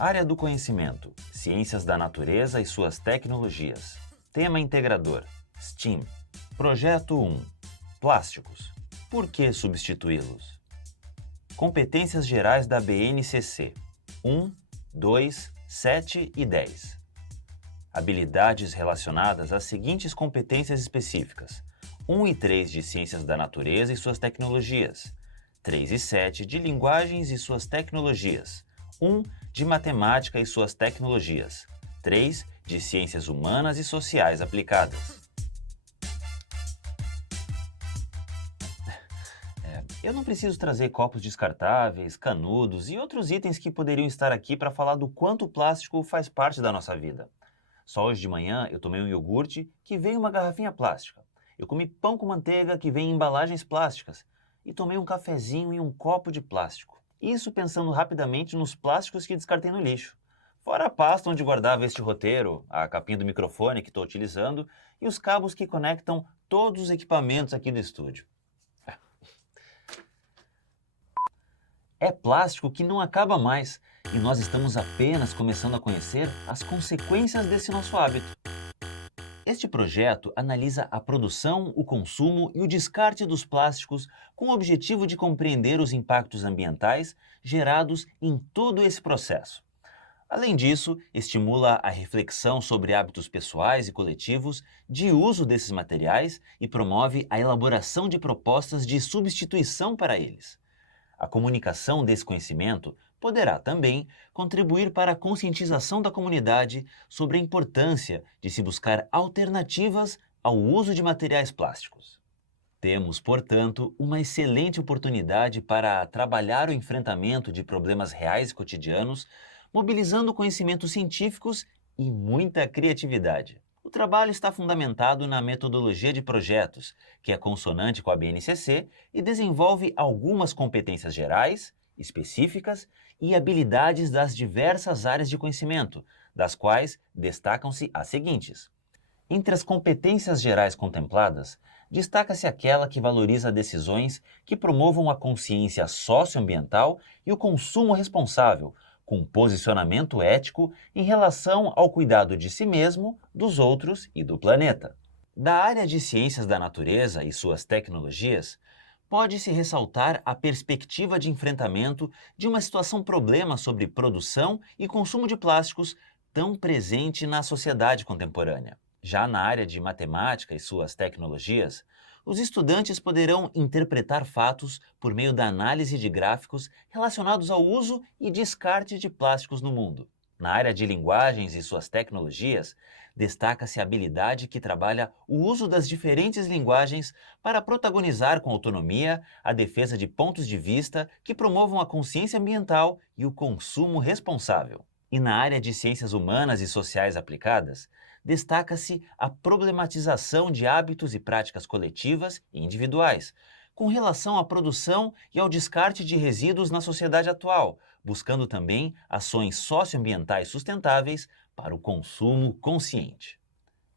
Área do conhecimento, ciências da natureza e suas tecnologias. Tema integrador, STEAM. Projeto 1, plásticos. Por que substituí-los? Competências gerais da BNCC, 1, 2, 7 e 10. Habilidades relacionadas às seguintes competências específicas: 1 e 3 de ciências da natureza e suas tecnologias, 3 e 7 de linguagens e suas tecnologias, 1 de matemática e suas tecnologias, 3 de ciências humanas e sociais aplicadas. Eu não preciso trazer copos descartáveis, canudos e outros itens que poderiam estar aqui para falar do quanto o plástico faz parte da nossa vida. Só hoje de manhã eu tomei um iogurte que veio em uma garrafinha plástica. Eu comi pão com manteiga que vem em embalagens plásticas. E tomei um cafezinho em um copo de plástico. Isso pensando rapidamente nos plásticos que descartei no lixo. Fora a pasta onde guardava este roteiro, a capinha do microfone que estou utilizando e os cabos que conectam todos os equipamentos aqui do estúdio. É plástico que não acaba mais e nós estamos apenas começando a conhecer as consequências desse nosso hábito. Este projeto analisa a produção, o consumo e o descarte dos plásticos com o objetivo de compreender os impactos ambientais gerados em todo esse processo. Além disso, estimula a reflexão sobre hábitos pessoais e coletivos de uso desses materiais e promove a elaboração de propostas de substituição para eles. A comunicação desse conhecimento poderá também contribuir para a conscientização da comunidade sobre a importância de se buscar alternativas ao uso de materiais plásticos. Temos, portanto, uma excelente oportunidade para trabalhar o enfrentamento de problemas reais e cotidianos, mobilizando conhecimentos científicos e muita criatividade. O trabalho está fundamentado na metodologia de projetos, que é consonante com a BNCC e desenvolve algumas competências gerais, específicas e habilidades das diversas áreas de conhecimento, das quais destacam-se as seguintes. Entre as competências gerais contempladas, destaca-se aquela que valoriza decisões que promovam a consciência socioambiental e o consumo responsável, com posicionamento ético em relação ao cuidado de si mesmo, dos outros e do planeta. Da área de ciências da natureza e suas tecnologias, pode-se ressaltar a perspectiva de enfrentamento de uma situação-problema sobre produção e consumo de plásticos tão presente na sociedade contemporânea. Já na área de matemática e suas tecnologias, os estudantes poderão interpretar fatos por meio da análise de gráficos relacionados ao uso e descarte de plásticos no mundo. Na área de linguagens e suas tecnologias, destaca-se a habilidade que trabalha o uso das diferentes linguagens para protagonizar com autonomia a defesa de pontos de vista que promovam a consciência ambiental e o consumo responsável. E na área de ciências humanas e sociais aplicadas, destaca-se a problematização de hábitos e práticas coletivas e individuais, com relação à produção e ao descarte de resíduos na sociedade atual, buscando também ações socioambientais sustentáveis para o consumo consciente.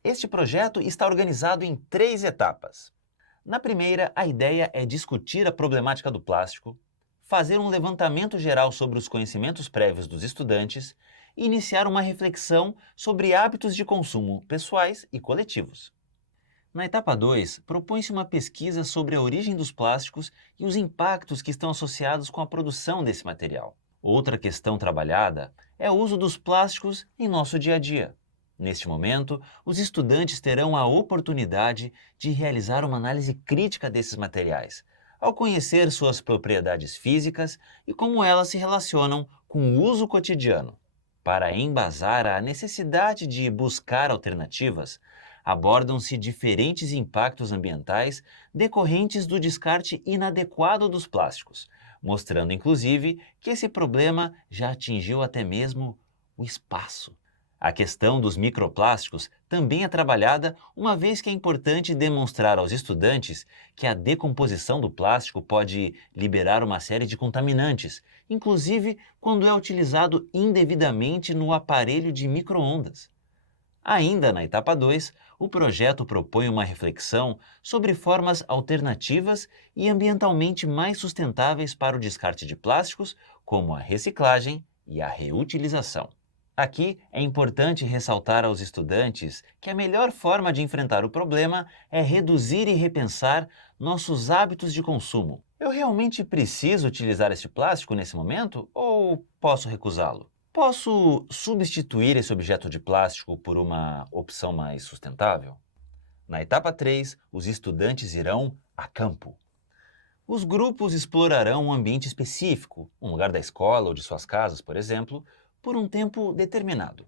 Este projeto está organizado em 3 etapas. Na primeira, a ideia é discutir a problemática do plástico, fazer um levantamento geral sobre os conhecimentos prévios dos estudantes e iniciar uma reflexão sobre hábitos de consumo pessoais e coletivos. Na etapa 2, propõe-se uma pesquisa sobre a origem dos plásticos e os impactos que estão associados com a produção desse material. Outra questão trabalhada é o uso dos plásticos em nosso dia a dia. Neste momento, os estudantes terão a oportunidade de realizar uma análise crítica desses materiais, ao conhecer suas propriedades físicas e como elas se relacionam com o uso cotidiano. Para embasar a necessidade de buscar alternativas, abordam-se diferentes impactos ambientais decorrentes do descarte inadequado dos plásticos, mostrando inclusive que esse problema já atingiu até mesmo o espaço. A questão dos microplásticos também é trabalhada, uma vez que é importante demonstrar aos estudantes que a decomposição do plástico pode liberar uma série de contaminantes, inclusive quando é utilizado indevidamente no aparelho de micro-ondas. Ainda na etapa 2, o projeto propõe uma reflexão sobre formas alternativas e ambientalmente mais sustentáveis para o descarte de plásticos, como a reciclagem e a reutilização. Aqui é importante ressaltar aos estudantes que a melhor forma de enfrentar o problema é reduzir e repensar nossos hábitos de consumo. Eu realmente preciso utilizar este plástico nesse momento ou posso recusá-lo? Posso substituir esse objeto de plástico por uma opção mais sustentável? Na etapa 3, os estudantes irão a campo. Os grupos explorarão um ambiente específico, um lugar da escola ou de suas casas, por exemplo, por um tempo determinado.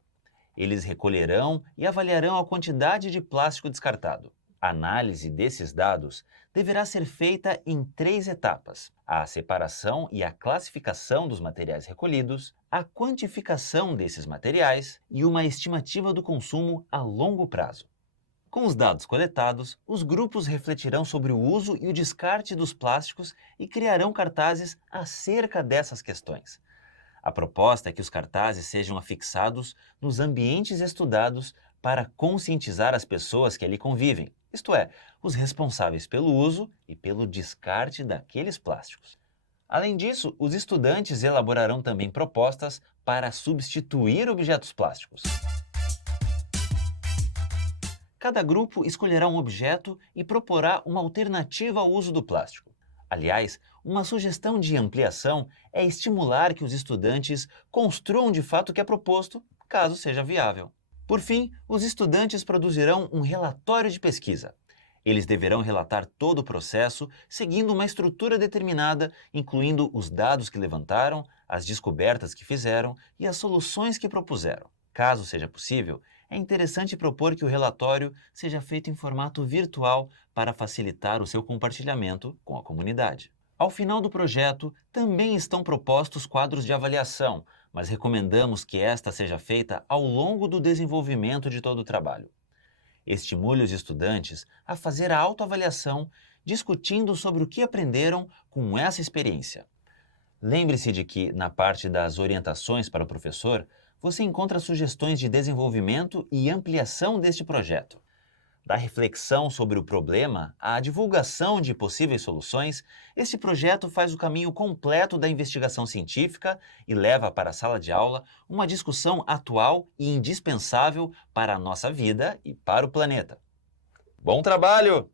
Eles recolherão e avaliarão a quantidade de plástico descartado. A análise desses dados deverá ser feita em 3 etapas: a separação e a classificação dos materiais recolhidos, a quantificação desses materiais e uma estimativa do consumo a longo prazo. Com os dados coletados, os grupos refletirão sobre o uso e o descarte dos plásticos e criarão cartazes acerca dessas questões. A proposta é que os cartazes sejam afixados nos ambientes estudados para conscientizar as pessoas que ali convivem, isto é, os responsáveis pelo uso e pelo descarte daqueles plásticos. Além disso, os estudantes elaborarão também propostas para substituir objetos plásticos. Cada grupo escolherá um objeto e proporá uma alternativa ao uso do plástico. Aliás, uma sugestão de ampliação é estimular que os estudantes construam de fato o que é proposto, caso seja viável. Por fim, os estudantes produzirão um relatório de pesquisa. Eles deverão relatar todo o processo seguindo uma estrutura determinada, incluindo os dados que levantaram, as descobertas que fizeram e as soluções que propuseram. Caso seja possível, é interessante propor que o relatório seja feito em formato virtual para facilitar o seu compartilhamento com a comunidade. Ao final do projeto, também estão propostos quadros de avaliação, mas recomendamos que esta seja feita ao longo do desenvolvimento de todo o trabalho. Estimule os estudantes a fazer a autoavaliação, discutindo sobre o que aprenderam com essa experiência. Lembre-se de que, na parte das orientações para o professor, você encontra sugestões de desenvolvimento e ampliação deste projeto. Da reflexão sobre o problema à divulgação de possíveis soluções, este projeto faz o caminho completo da investigação científica e leva para a sala de aula uma discussão atual e indispensável para a nossa vida e para o planeta. Bom trabalho!